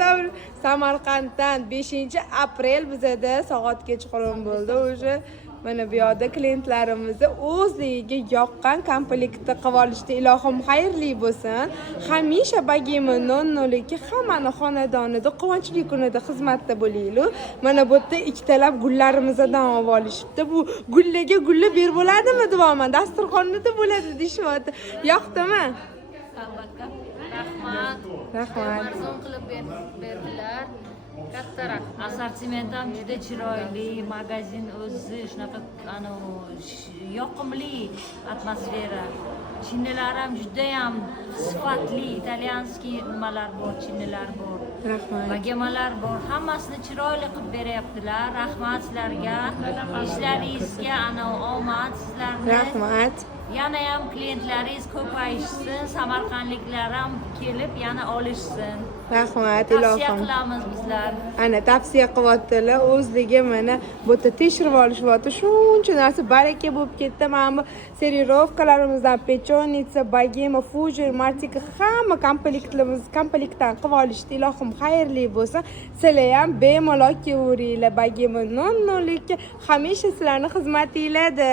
To'g'ri. Samarqanddan 5 aprel bizada soat kechqurun bo'ldi. O'sha mana bu yoqda klientlarimizni o'zligiga yoqqan komplektni qilib olishdi. Ilohim xayrli bo'lsin. Hamisha bagimi nonno'liki hammani xonadonida quvonchli kunida xizmatda bo'linglar. Mana bu yerda ikkitalab gullarimizdan olib olishibdi. Bu gullaga gulla berib bo'ladimi davoman? Dasturxonda bo'ladi deyshapti. Yoqdimi? Albatta. Rahmat. Rahmat. Arzon qilib berdilar. Katta rahmat. Assortiment ham juda chiroyli, magazin o'zi shunaqa yoqimli atmosfera. Chinnilar ham juda ham sifatli, italyanskiy nimalar bor, chinnilar bor. Rahmat. Bagemalar bor. Hammasini chiroyli qilib beryaptilar. Rahmat sizlarga. Ishlaringizga omad sizlarni. Rahmat. Yana ham klientlaringiz ko'payishsin, samarqandliklar ham kelib yana olishsin. Rahmat Tavsiya ilohim. qilamiz bizlar. Ana tavsiya qilyaptilar. O'zligi mana bu yerda tekshirib olishyapti. Shuncha narsa baraka bo'lib ketdi. Mana bu serirovkalarimizdan pechonitsa, bagema, fujir, martika hamma komplektdan qilib olishdi. Ilohim xayrli bo'lsin. Sizlar ham bemalol kelaveringlar. Bagema nonno'likka hamisha sizlarning xizmatinglarda.